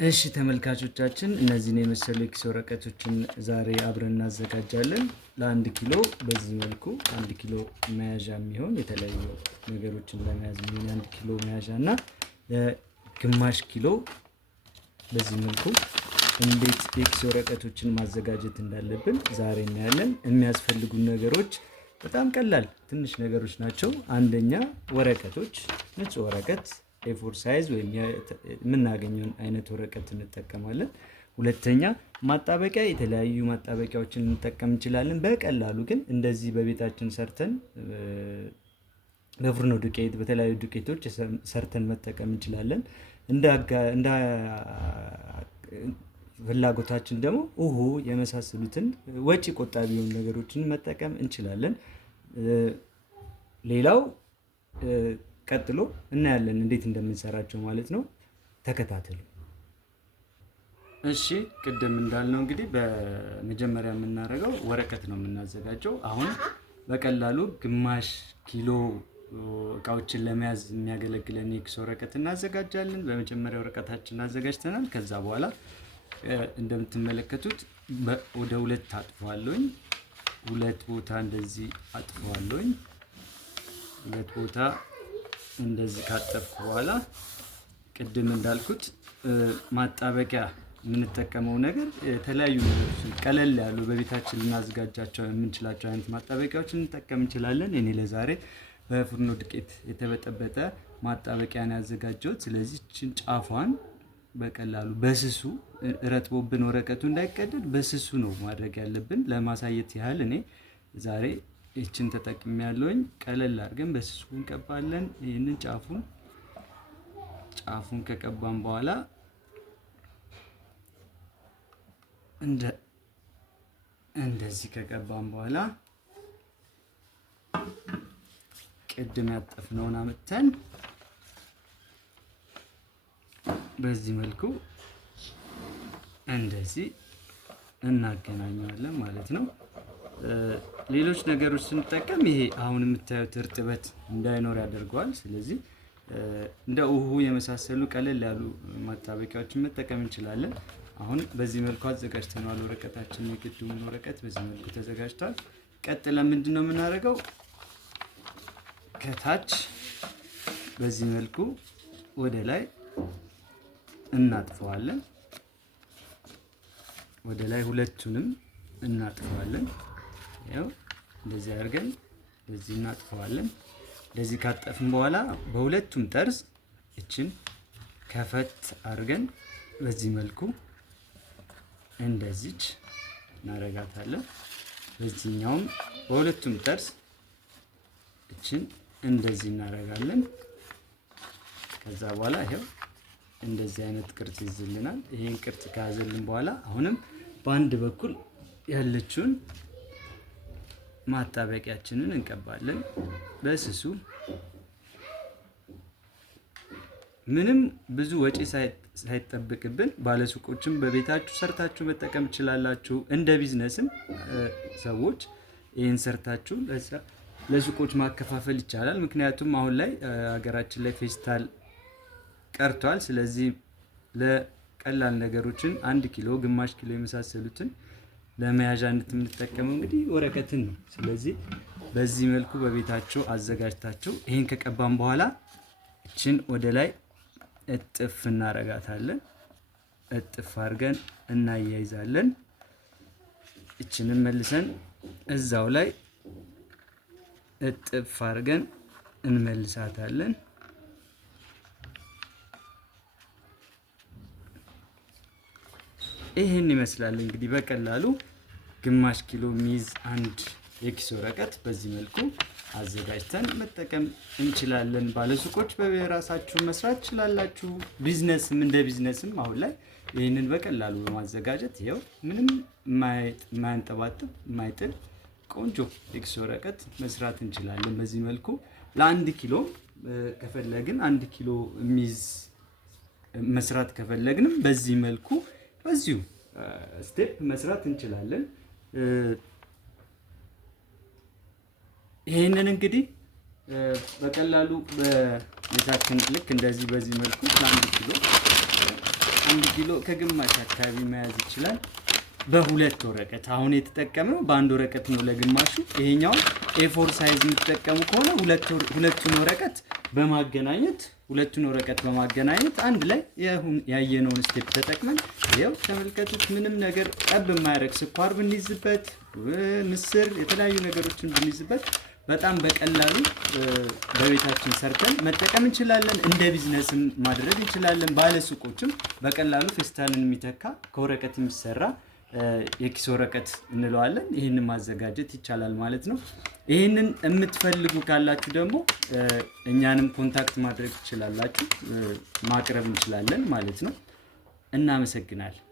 እሺ ተመልካቾቻችን እነዚህን የመሰሉ የኪስ ወረቀቶችን ዛሬ አብረን እናዘጋጃለን። ለአንድ ኪሎ በዚህ መልኩ 1 ኪሎ መያዣ የሚሆን የተለያዩ ነገሮችን ለመያዝ የሚሆን 1 ኪሎ መያዣ እና ግማሽ ኪሎ በዚህ መልኩ እንዴት የኪስ ወረቀቶችን ማዘጋጀት እንዳለብን ዛሬ እናያለን። የሚያስፈልጉን ነገሮች በጣም ቀላል ትንሽ ነገሮች ናቸው። አንደኛ ወረቀቶች፣ ንጹህ ወረቀት ኤ4 ሳይዝ ወይም የምናገኘውን አይነት ወረቀት እንጠቀማለን። ሁለተኛ ማጣበቂያ፣ የተለያዩ ማጣበቂያዎችን እንጠቀም እንችላለን። በቀላሉ ግን እንደዚህ በቤታችን ሰርተን በፍርኖ ዱቄት በተለያዩ ዱቄቶች ሰርተን መጠቀም እንችላለን። እንደ ፍላጎታችን ደግሞ የመሳሰሉትን ወጪ ቆጣቢ የሆኑ ነገሮችን መጠቀም እንችላለን። ሌላው ቀጥሎ እናያለን እንዴት እንደምንሰራቸው ማለት ነው። ተከታተሉ። እሺ ቅድም እንዳልነው እንግዲህ በመጀመሪያ የምናደርገው ወረቀት ነው የምናዘጋጀው። አሁን በቀላሉ ግማሽ ኪሎ እቃዎችን ለመያዝ የሚያገለግለን የኪስ ወረቀት እናዘጋጃለን። በመጀመሪያ ወረቀታችንን አዘጋጅተናል። ከዛ በኋላ እንደምትመለከቱት ወደ ሁለት አጥፈዋለሁኝ። ሁለት ቦታ እንደዚህ አጥፈዋለሁኝ። ሁለት ቦታ እንደዚህ ካጠፍኩ በኋላ ቅድም እንዳልኩት ማጣበቂያ የምንጠቀመው ነገር የተለያዩ ነገሮችን ቀለል ያሉ በቤታችን ልናዘጋጃቸው የምንችላቸው አይነት ማጣበቂያዎችን እንጠቀም እንችላለን። እኔ ለዛሬ በፍርኖ ዱቄት የተበጠበጠ ማጣበቂያን ያዘጋጀሁት። ስለዚህ እችን ጫፏን በቀላሉ በስሱ ረጥቦብን ወረቀቱ እንዳይቀደድ በስሱ ነው ማድረግ ያለብን። ለማሳየት ያህል እኔ ዛሬ እችን ተጠቅሜያለሁኝ። ቀለል አድርገን በስሱ እንቀባለን። ይህንን ጫፉን ከቀባን በኋላ እንደዚህ ከቀባን በኋላ ቅድም ያጠፍነውን አመተን በዚህ መልኩ እንደዚህ እናገናኘዋለን ማለት ነው። ሌሎች ነገሮች ስንጠቀም ይሄ አሁን የምታዩት እርጥበት እንዳይኖር ያደርገዋል። ስለዚህ እንደ የመሳሰሉ ቀለል ያሉ ማጣበቂያዎችን መጠቀም እንችላለን። አሁን በዚህ መልኩ አዘጋጅተናል ወረቀታችን። የቅድሙን ወረቀት በዚህ መልኩ ተዘጋጅቷል። ቀጥለን ምንድነው የምናደርገው? ከታች በዚህ መልኩ ወደ ላይ እናጥፈዋለን። ወደ ላይ ሁለቱንም እናጥፈዋለን። ያው እንደዚህ አድርገን በዚህ እናጥፈዋለን። እንደዚህ ካጠፍን በኋላ በሁለቱም ጠርዝ እችን ከፈት አድርገን በዚህ መልኩ እንደዚች እናረጋታለን። በዚህኛውም በሁለቱም ጠርዝ እችን እንደዚህ እናረጋለን። ከዛ በኋላ ይሄው እንደዚህ አይነት ቅርጽ ይዝልናል። ይሄን ቅርጽ ከያዘልን በኋላ አሁንም በአንድ በኩል ያለችውን ማጣበቂያችንን እንቀባለን በስሱ። ምንም ብዙ ወጪ ሳይጠበቅብን ባለሱቆችም በቤታችሁ ሰርታችሁ መጠቀም ትችላላችሁ። እንደ ቢዝነስም ሰዎች ይሄን ሰርታችሁ ለሱቆች ማከፋፈል ይቻላል። ምክንያቱም አሁን ላይ ሀገራችን ላይ ፌስታል ቀርቷል። ስለዚህ ለቀላል ነገሮችን 1 ኪሎ ግማሽ ኪሎ የመሳሰሉትን ለመያዣነት የምንጠቀመው እንግዲህ ወረቀትን ነው። ስለዚህ በዚህ መልኩ በቤታችሁ አዘጋጅታችሁ ይሄን ከቀባን በኋላ እችን ወደ ላይ እጥፍ እናረጋታለን። እጥፍ አድርገን እናያይዛለን። እችንን መልሰን እዛው ላይ እጥፍ አድርገን እንመልሳታለን። ይሄን ይመስላል እንግዲህ በቀላሉ ግማሽ ኪሎ ሚዝ አንድ የኪስ ወረቀት በዚህ መልኩ አዘጋጅተን መጠቀም እንችላለን። ባለሱቆች በራሳችሁ መስራት ትችላላችሁ። ቢዝነስም እንደ ቢዝነስም አሁን ላይ ይህንን በቀላሉ በማዘጋጀት ይኸው ምንም የማያንጠባጥብ የማይጥል ቆንጆ የኪስ ወረቀት መስራት እንችላለን። በዚህ መልኩ ለ1 ኪሎ ከፈለግን 1 ኪሎ ሚዝ መስራት ከፈለግንም በዚህ መልኩ በዚሁ ስቴፕ መስራት እንችላለን። ይሄንን እንግዲህ በቀላሉ በቤታችን ልክ እንደዚህ በዚህ መልኩ ለ1 ኪሎ 1 ኪሎ ከግማሽ አካባቢ መያዝ ይችላል። በሁለት ወረቀት አሁን የተጠቀመው በአንድ ወረቀት ነው ለግማሹ። ይሄኛው A4 ሳይዝ የምትጠቀሙ ከሆነ ሁለቱን ወረቀት በማገናኘት አንድ ላይ ያየነውን ስቴፕ ተጠቅመን ይኸው ተመልከቱት። ምንም ነገር ጠብ የማያደርግ ስኳር ብንይዝበት፣ ምስር፣ የተለያዩ ነገሮችን ብንይዝበት በጣም በቀላሉ በቤታችን ሰርተን መጠቀም እንችላለን። እንደ ቢዝነስም ማድረግ እንችላለን። ባለሱቆችም በቀላሉ ፌስታልን የሚተካ ከወረቀት የሚሰራ የኪስ ወረቀት እንለዋለን። ይህንን ማዘጋጀት ይቻላል ማለት ነው። ይህንን የምትፈልጉ ካላችሁ ደግሞ እኛንም ኮንታክት ማድረግ ትችላላችሁ፣ ማቅረብ እንችላለን ማለት ነው። እናመሰግናለን።